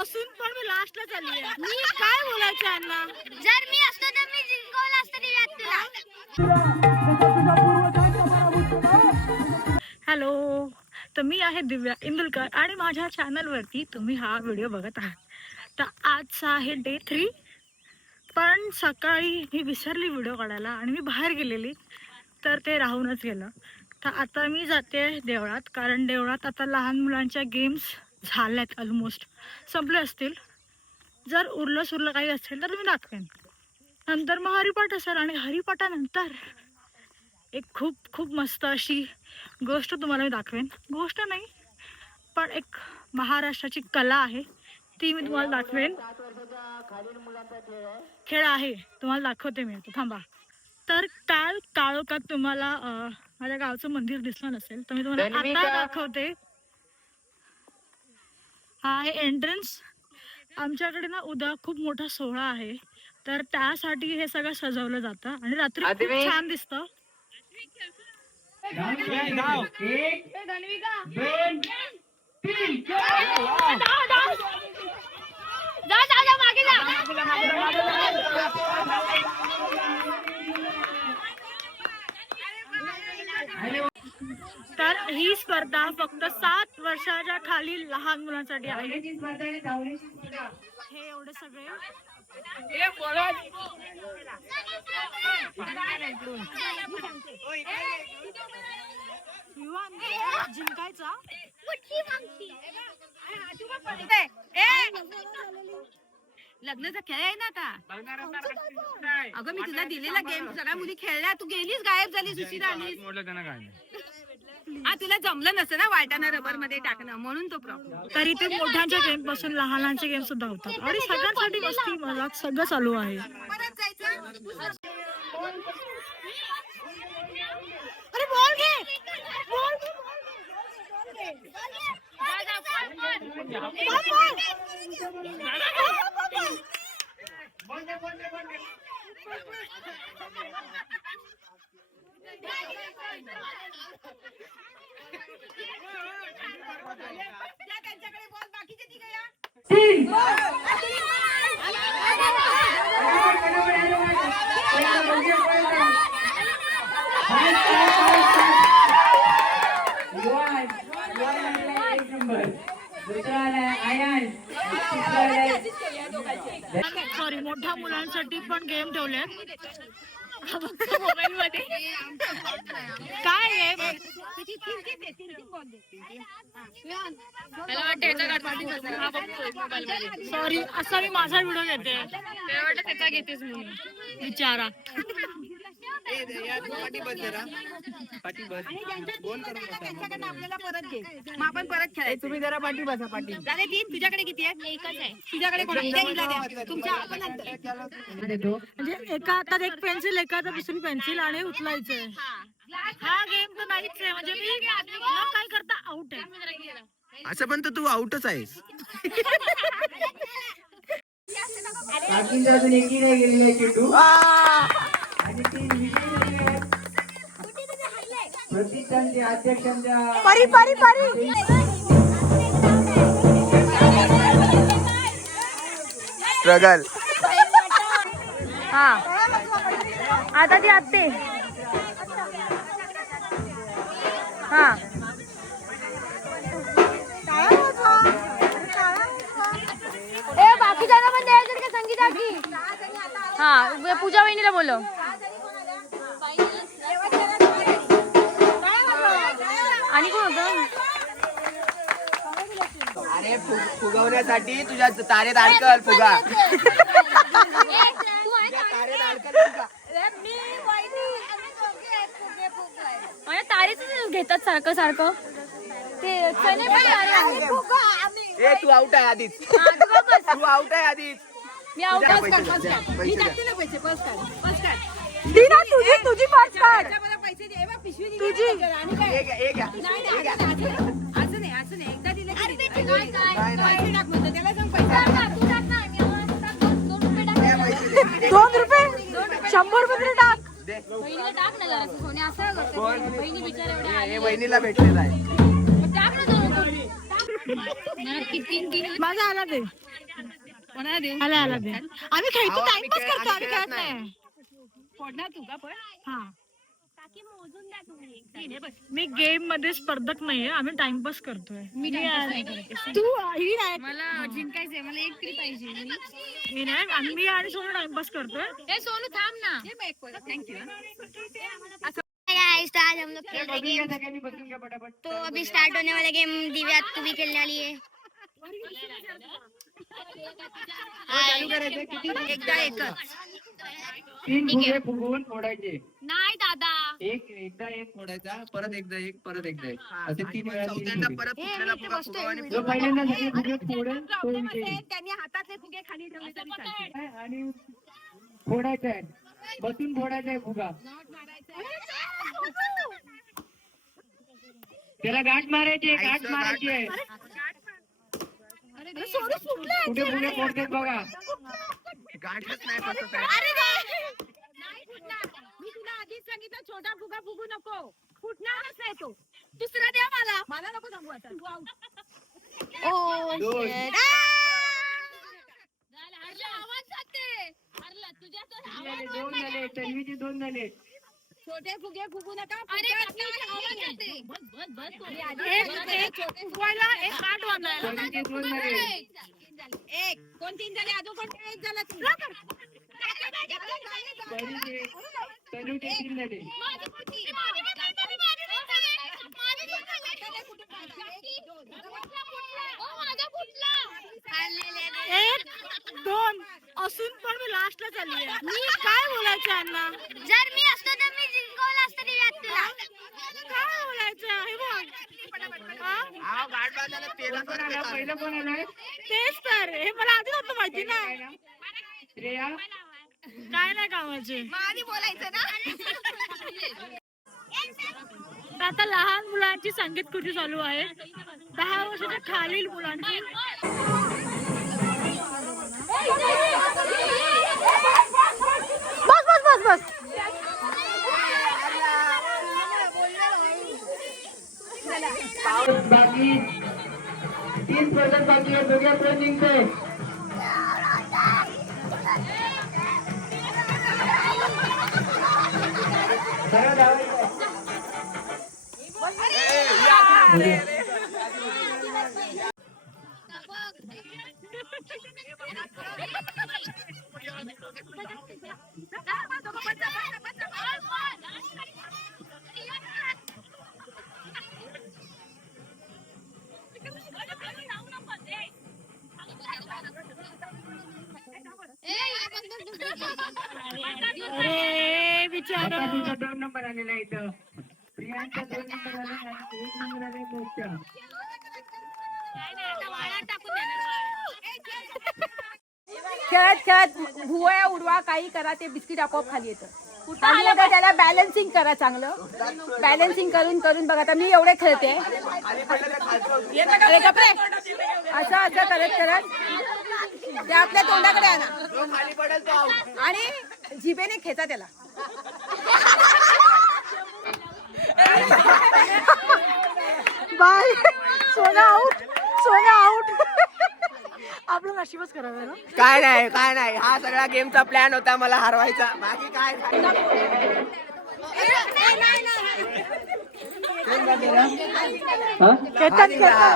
असून पण मी लास्टला चालली आहे. मी काय बोलायचं यांना? जर मी असतो तर मी जिंकवलं असतं हॅलो तर मी आहे दिव्या इंदुलकर आणि माझ्या चॅनलवरती तुम्ही हा व्हिडिओ बघत आहात. तर आजचा आहे डे थ्री पण सकाळी मी विसरली व्हिडिओ काढायला आणि मी बाहेर गेलेली. तर ते राहूनच गेलं. तर आता मी जाते देवळात. कारण देवळात आता लहान मुलांच्या गेम्स झाल्यात ऑलमोस्ट संपले असतील. जर उरलं सुरलं काही असेल तर मी दाखवेन. नंतर मग हरिपाठ असेल आणि हरिपाठानंतर एक खूप खूप मस्त अशी गोष्ट तुम्हाला मी दाखवेन. गोष्ट नाही पण एक महाराष्ट्राची कला आहे. ती मी तुम्हाला दाखवेन. खेळ आहे. तुम्हाला दाखवते मी. आता थांबा. तर काल काळोखात तुम्हाला माझ्या गावचं मंदिर दिसलं नसेल तर मी तुम्हाला आता दाखवते. हा आहे एंट्रन्स आमच्याकडे ना उद्या खूप मोठा सोहळा आहे. तर त्यासाठी हे सगळं सजवलं जातं. आणि रात्री खूप छान दिसतं. जा जा जा मागे जा. तर ही स्पर्धा फक्त सात वर्षाच्या खालील लहान मुलांसाठी आहे. हे एवढे सगळे जिंकायचा. लग्नाचा खेळ आहे ना आता? अगं मी तुला दिलेला गेम सगळ्या मुली खेळल्या तू गेलीस गायब झाली सुशीला आलीस. हा तुला जमलं नसतं ना वाटाणा रबरमध्ये टाकणं म्हणून तो प्रॉब्लेम तर इथे मोठ्यांच्या गेमपासून लहानांचे गेम सुद्धा होतात. आणि सगळ्यांसाठी मस्ती मजाक सगळं चालू आहे. अरे बॉल घे बॉल घे जा त्यांच्याकडे बोल बाकीचे तिघ या सॉरी मोठ्या मुलांसाठी पण गेम ठेवले मोबाईल मध्ये. काय गेम सॉरी असा मी माझा व्हिडिओ घेते. त्याचा घेतेस मी विचारा. त्यांच्याकडनं आपल्याला परत घे. मग आपण परत खेळायचं. तुम्ही जरा पाठी बसा पाठी. तीन तुझ्याकडे किती आहे? एकच आहे. तुझ्याकडे कोण? आहे? तुमच्या आपण नंतर. म्हणजे एका हातात एक पेन्सिल एका हातात दुसरी पेन्सिल आणि उचलायचंय. हा गेम तर नाहीच आहे म्हणजे मी न काय करता आउट आहे. असं पण तर तू आउटच आहेस. बाकीच्या अजून एकही नाही गेलेला आहे चेंडू आणि तीन विजयी झाले आहेत. प्रतिष्ठानचे अध्यक्षांच्या परी परी परी. स्ट्रगल हा. आता ती आत्ते. हा. ए बाकीच्यांना पण द्यायचं का संगीता की हा पूजा वहिनीला बोलव. आणि कोण होतं? अरे फुगवण्यासाठी तुझ्या तारेत अडकल फुगा. तारेत अडकल फुगा माझ्या तारेच घेतात सारखं सारखं ते चणे पण तारे आहेत. ए तू आउट आहे आधीच तू आउट आहे आधीच मी आउट पैसे मी. टाकते ना बस काढ बस काढ तुझी तुझी पाच काढ पैसे दे बा, पिशवी तुझी. ना आणि काय एक आहे, एक आहे. नाही नाही, असं नाही, असं नाही असं नाही एकदा दिले की दिले. नाही, नाही. पैसे टाक म्हणतो त्याला सांग पैसे टाक. द्या पैसे दे. दोन रुपये शंभर रुपये टाक. बहिणीला टाक ना जरा सोने असं करते? कोण? बहिणी बिचारा एवढ्या हे वहिनीला भेटलेला आहे. टाक ना दोन रुपये. माझा आला ते आला आला ते आम्ही खेळतो टाइमपास करतो आम्ही खेळत नाही. फोडणार तू का पण? हा. मी गेममध्ये स्पर्धक नाहीये आम्ही टाइमपास करतोय मी तू ही नाही मला जिंकायचंय मला एक तरी पाहिजे मी नाही आणि मी आणि सोनू टाइमपास करतोय हे सोनू थांब ना थँक्यू गाइस तो आज हम लोग खेल रहे गेम तो अभी स्टार्ट होने वाला गेम दिव्या तू भी खेलने वाली है एकदा एकच तीन फुगे फुगवून फोडायचे नाही दादा. एक एकदा एक फोडायचा परत एकदा एक परत एकदा एक. असे तीन वेळा तीन फुगे. जो पहिल्यांदा सगळे फुगे फोडेल तो विजयी. त्यांनी हातातले फुगे खाली ठेवले तरी चालतील. काय? आणि फोडायचा आहे बसून फोडायचा आहे फुगा. त्याला गाठ मारायची आहे गाठ मारायची. आहे कुठे फुगे फोडतात बघा. नाही फुटणार. मी तुला आधीच सांगितलं छोटा फुगा फुगू नको. फुटणारच नाही तो. दुसरा द्या मला. मला नको सांगू आता. तू out. ओ दोन. shit. आवाज जाते. झाले, दोन झाले तन्वीचे दोन झाले. छोटे फुगे फुगू नका. अरे आवाज जाते बांधायला तन्वीचे दोन झाले. कोण तीन झाले? अजून कोण एक झाला. एक दोन. असून पण मी लास्टला चालली आहे. मी काय बोलायचं यांना जर मी असतो तर मी जिंकवलं असतं दिव्यात तुला काय बोलायचं हे बघ. हा? पहिलं कोण आलाय? तेच तर. हे मला आधी नव्हतं माहिती ना? श्रेया? काय नाही कामाचे. आधी बोलायचं ना. तर आता लहान मुलांची संगीत खुर्ची चालू आहे. दहा वर्षाच्या खालील मुलांची. बस बस बस बस. बाकी. तीन स्पर्धक बाकी आहे दोघे कोण जिंकतोय सरळ धावायचं. अरे बिचारा आता तुझा दोन नंबर आलेला आहे इथं प्रियांका दोन नंबर आला आणि एक नंबर आलाय मोठा खेळत खेळत भुवया उडवा काही करा ते बिस्किट आपोआप खाली येतं. आणि त्याला बॅलन्सिंग करा चांगलं. बॅलन्सिंग करून करून बघा आता मी एवढे खेळते. अरे. असं असं करत करत. ते आपल्या तोंडाकडे आणा. आणि जिभेने खेचा त्याला. बाय सोना आऊट सोना आऊट आपलं नशीबच करावं ना काय नाही काय नाही हा सगळा गेमचा प्लॅन होता मला हरवायचा बाकी काय. हा.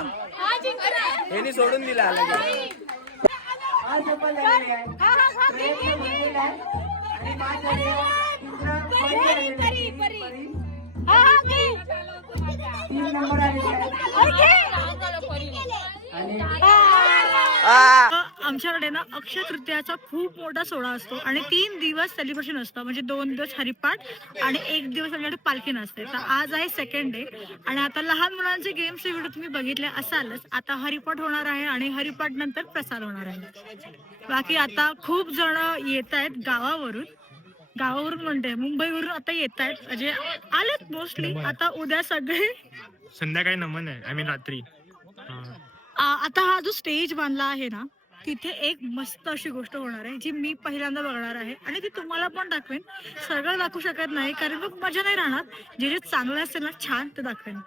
ह्यांनी सोडून दिला. हा आणि. तीन नंबर हा. आमच्याकडे ना अक्षय तृतीयाचा खूप मोठा सोहळा असतो आणि तीन दिवस सेलिब्रेशन असतं. म्हणजे दोन दिवस हरिपाठ आणि एक दिवस आमच्याकडे पालखी नसते तर आज आहे सेकंड डे आणि आता लहान मुलांचे गेम्सचे व्हिडिओ तुम्ही बघितले असालच. आता हरिपाठ होणार आहे आणि हरिपाठ नंतर प्रसाद होणार आहे. बाकी आता खूप जण येत आहेत गावावरून. गावावरून म्हणते मुंबईवरून आता येत आहेत. म्हणजे आलेत मोस्टली आता उद्या सगळे संध्याकाळी नमन आहे. आय मीन रात्री. आता हा जो स्टेज बांधला आहे ना तिथे एक मस्त अशी गोष्ट होणार आहे जी मी पहिल्यांदा बघणार आहे आणि ती तुम्हाला पण दाखवेन. सगळं दाखवू शकत नाही कारण मग मजा नाही राहणार. जे जे चांगलं असेल ना छान ते दाखवेन.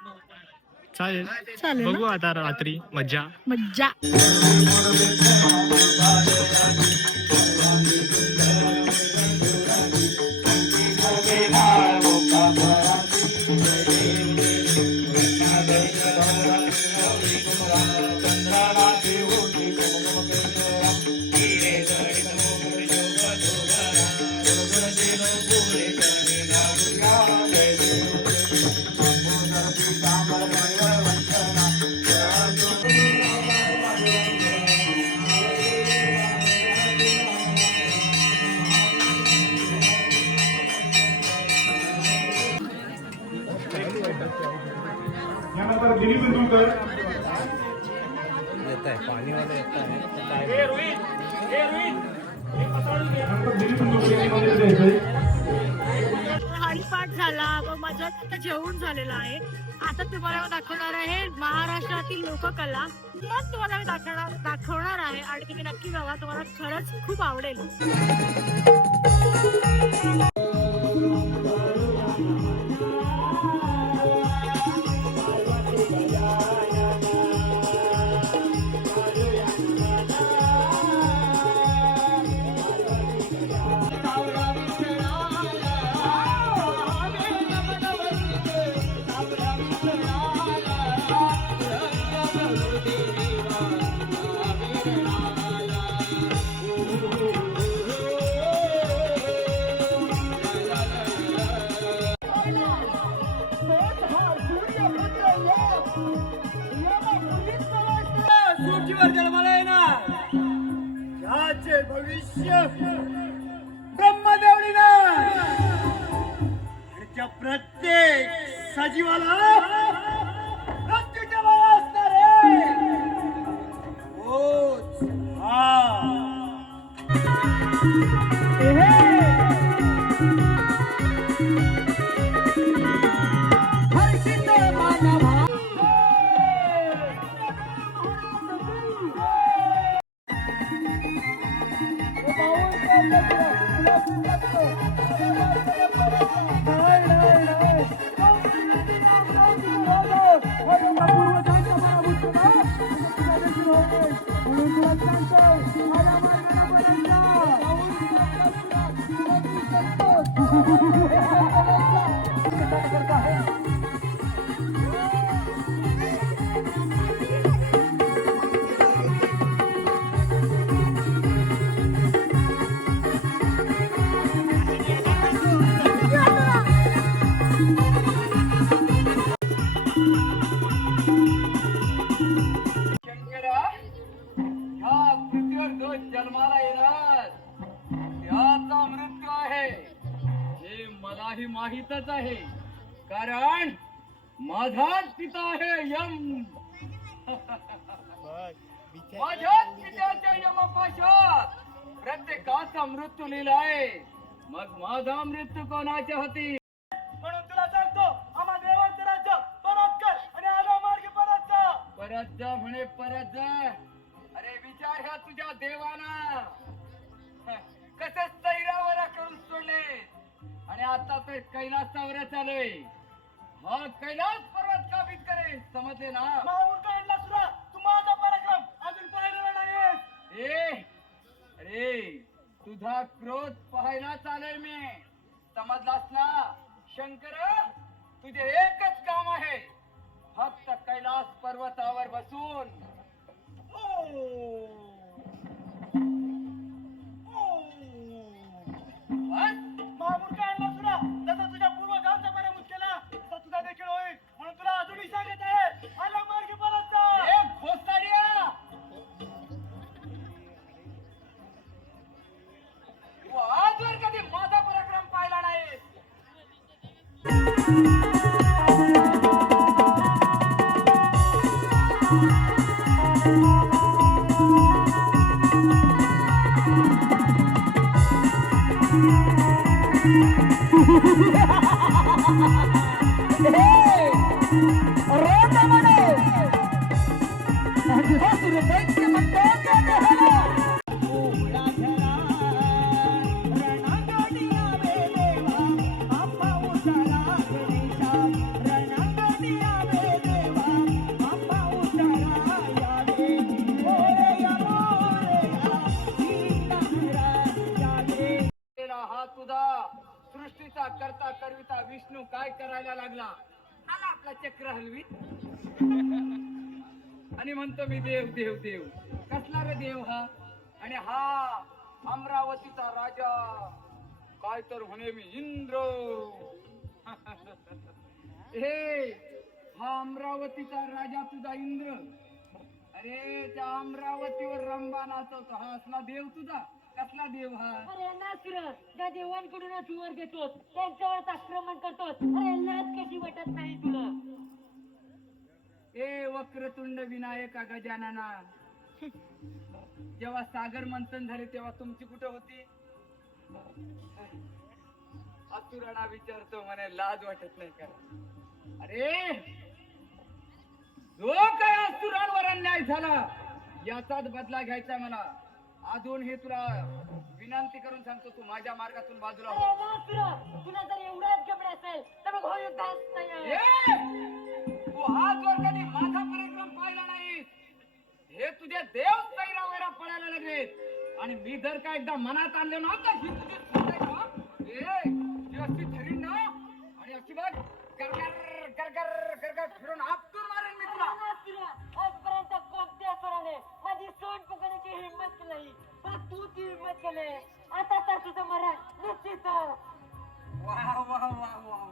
चालेल. चालेल ना? बघू आता रात्री. मज्जा. मज्जा. यांनी मंदिर द्यायचंय हरिपाठ झाला व माझं आता जेवण झालेलं आहे. आता तुम्हाला दाखवणार आहे महाराष्ट्रातील लोककला. मग तुम्हाला मी दाखवणार दाखवणार आहे आणि तुम्ही नक्की बघा तुम्हाला खरंच खूप आवडेल. माझाच पिता आहे यम. माझ्याच पित्याच्या यमपाशात प्रत्येकाचा मृत्यू लिहिलाय मग माझा मृत्यू कोणाच्या हाती? म्हणून तुला सांगतो आम्हा देवांचं राज्य परत कर आणि आला मार्ग परत जा. परत जा म्हणे परत जा. अरे विचार ह्या तुझ्या देवाना कसे सैरावरा करून सोडले. आणि आता ते कैलासावर चालूय हा कैलास काबीज करेल. समजले ना? काढला सुद्धा तू माझा पराक्रम अजून पाहिलेला नाही ए अरे तुझा क्रोध पाहायला चालेल मी. समजलास ना? शंकर तुझे एकच काम आहे. फक्त कैलास पर्वतावर बसून. मामूर करायला लागला. आला आपला चक्र हलवी आणि म्हणतो मी देव देव देव. कसला रे देव हा? आणि हा अमरावतीचा राजा. काय तर म्हणे मी इंद्र. हे हा अमरावतीचा राजा तुझा इंद्र. अरे त्या अमरावतीवर रंबा नाचवतो हा असला देव तुझा. कसला देव हा? अरे नासर त्या देवांकडूनच वर आक्रमण करतोस अरे लाज कशी वाटत नाही तुला? ए वक्रतुंड विनायका गजानना. जेव्हा सागर मंथन झाले तेव्हा तुमची कुठं होती? असुराणा विचारतो म्हणे लाज वाटत नाही का? अरे जो काय असुरांवर अन्याय झाला याचाच बदला घ्यायचा मला. अजून हे तुला विनंती करून सांगतो तू माझ्या मार्गातून बाजूला हो. तुला जर एवढाच असेल तर मग हो युद्धास नाही ए! तू आज वर कधी माझा पराक्रम पाहिला नाही? हे तुझे देव तैरा वैरा पळायला लागले आणि मी जर का एकदा मनात आणले ना तर ही तुझी आहे ना, ए, ही अशी धरीन ना. आणि अशी बघ गरगर गरगर गरगर फिरून आपटून मारेन.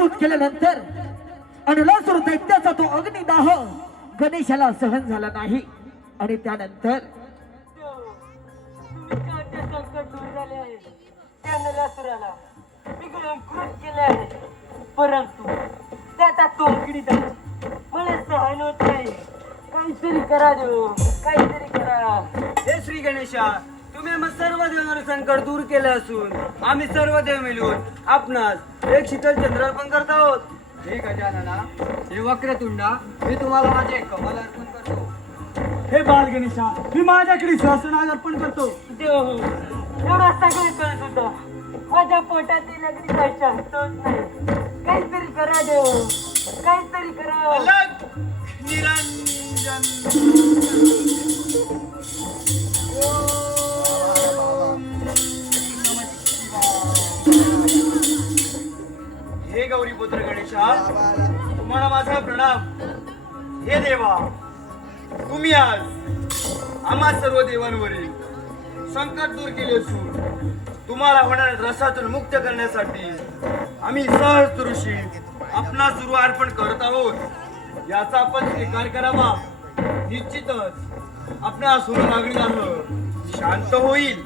गिळंकृत केल्यानंतर अनलासुर दैत्याचा तो अग्निदाह गणेशाला सहन झाला नाही. आणि त्यानंतर तुमच्या संकट दूर झाले आहे? त्या नरासुराला मी कृत केले आहे. परंतु त्याचा तो अग्निदा मला सहन होत नाही. काहीतरी करा देव काहीतरी करा. हे श्री गणेशा तुम्ही मग सर्व देवांवर संकट दूर केले असून आम्ही सर्व देव मिळून आपणास एक शीतल चंद्र अर्पण करत आहोत. हे गजानना हे वक्रतुंडा मी तुम्हाला माझे कमल अर्पण करतो. हे बाल गणेशा मी माझ्याकडे श्वासनाग अर्पण करतो. देव हो एवढा सगळं कळ सुद्धा माझ्या पोटातील अगदी काही शांतच नाही. काहीतरी करा देव काहीतरी करा. हे पुत्र गणेशा तुम्हाला माझा प्रणाम. हे देवा तुम्ही आज आम्हा सर्व देवांवरील संकट दूर केले असून तुम्हाला होणाऱ्या रसातून मुक्त करण्यासाठी आम्ही सहज ऋषी आपणास सुरू अर्पण करत आहोत. याचा आपण स्वीकार करावा. निश्चितच आपणास सुरू लागणी शांत होईल.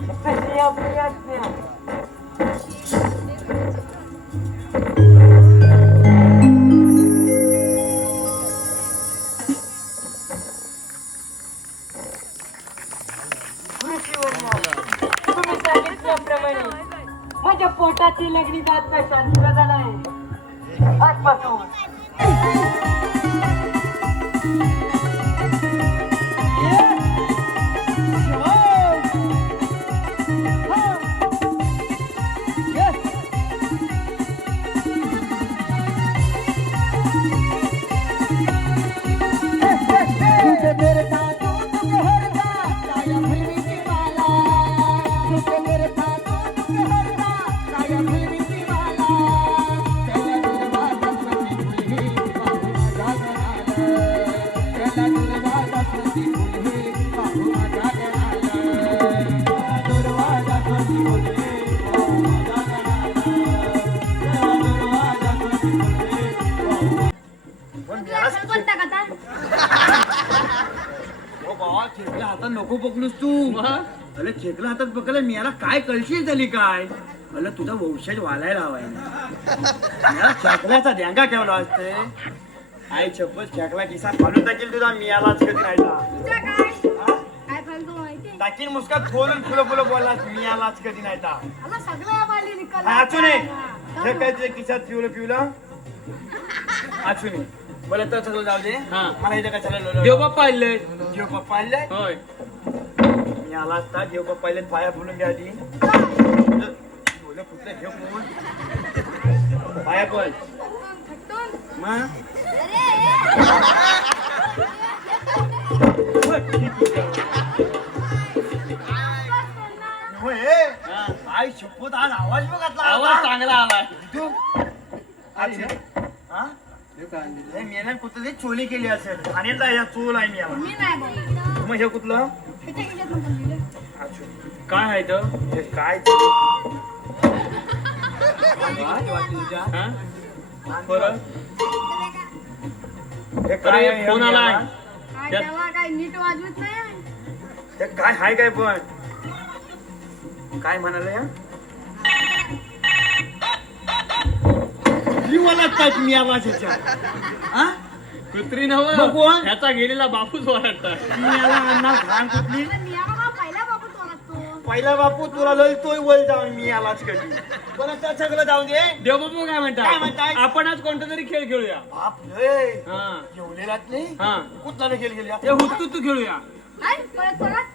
खेकला हातात पकडलं मी याला काय कळशील झाली काय? मला तुझा वंशज वालायला हवाय मला खेकल्याचा द्यांगा ठेवला असते आई छप्पस खेकला किसा घालून टाकील तुझा कधी नाही हा? टाकीन मुस्कात खोलून फुलं फुलं बोललास मियालाच कधी नाही अजून हे काय तुझ्या किशात पिवलं पिवलं? अजून बरं तर सगळं जाऊ दे. हा. मला इथं काय चाललं देव बाप्पा आले देव पप्पा आले होय. मी आला असता देव पप्पा आले पाया बोलून घ्या आधी. बोल कुठलं घेऊ कोण? पाया पण हे. आई शपथ आज आवाज बघ घातला आवाज चांगला आलाय. तू. अच्छा. हा? हे. मेल्यानं कुठं ते चोरी केली असेल. या चोल आहे मी याला. मग हे कुठलं. काय आहे तर हे काय? हा? बरं. हे काय आहे? फोन हे आलाय याला? काय नीट वाजवत नाही? हे काय हाय काय पण? काय म्हणाले या? ही ओळखताय मी आवाज ह्याच्या हा? कुत्री मग नव कोण? ह्याचा गेलेला बापूच वाटत मी याला अन्ना घाण कुठली पहिला बाबू तो पहिला बापू तुला ललतोय वल जाऊन मी आलाच कधी. पण त्या सगळं जाऊन दे. देवबापू काय काय म्हणतात म्हणताय? आपण आज कोणता तरी खेळ खेळूया. बाप रे. हा. जेवलेलात नाही हा कुठला गेल गेल्या खेळूया. परत परत.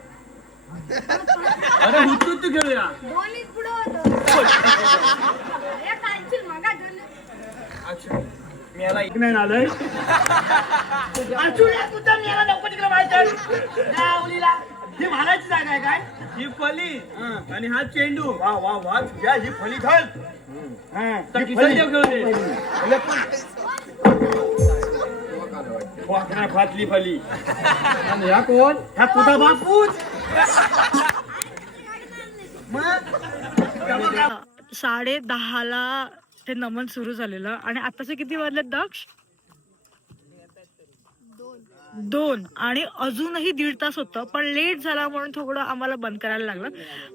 अरे हुतू तू खेळूया. दोन्ही पुढं होतं. अरे काढशील मागा दोन्ही अच्छा. मी याला एक नाही आलंय तुझ्या तुझ्या मी याला नको तिकडे गावलीला ही म्हणायची जागा आहे काय? ही फली. आणि हा चेंडू. वा वा वा. तुझ्या ही फली घाल. हा, तर ही किसन फली. देव खेळू दे अरे पण- वाकण्या फाटली फली. आणि ह्या कोण? ह्या तुझा बापूच मग साडे दहाला ते नमन सुरू झालेलं. आणि आताचे किती वाजलेत दक्ष? दोन. आणि अजूनही दीड तास होतं पण लेट झाला म्हणून थोडं आम्हाला बंद करायला लागलं.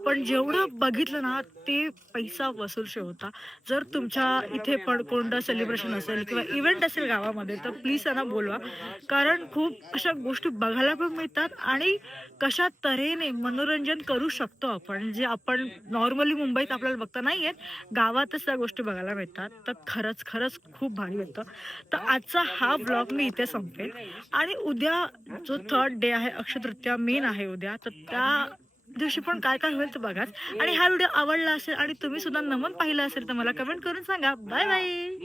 पण जेवढं बघितलं ना ते पैसा वसूलशे होता. जर तुमच्या इथे पण कोणतं सेलिब्रेशन असेल किंवा इव्हेंट असेल गावामध्ये तर प्लीज त्यांना बोलवा. कारण खूप अशा गोष्टी बघायला पण मिळतात आणि कशा तऱ्हेने मनोरंजन करू शकतो आपण जे आपण नॉर्मली मुंबईत आपल्याला बघता नाही आहेत गावातच त्या गोष्टी बघायला मिळतात. तर खरंच खरंच खूप भारी होतं. तर आजचा हा ब्लॉग मी इथे संपेल आणि उद्या जो थर्ड डे आहे अक्षतृतीया मेन आहे उद्या तर त्या दिवशी पण काय काय होईल ते बघाच. आणि हा व्हिडिओ आवडला असेल आणि तुम्ही सुद्धा नमन पाहिलं असेल तर मला कमेंट करून सांगा. Bye bye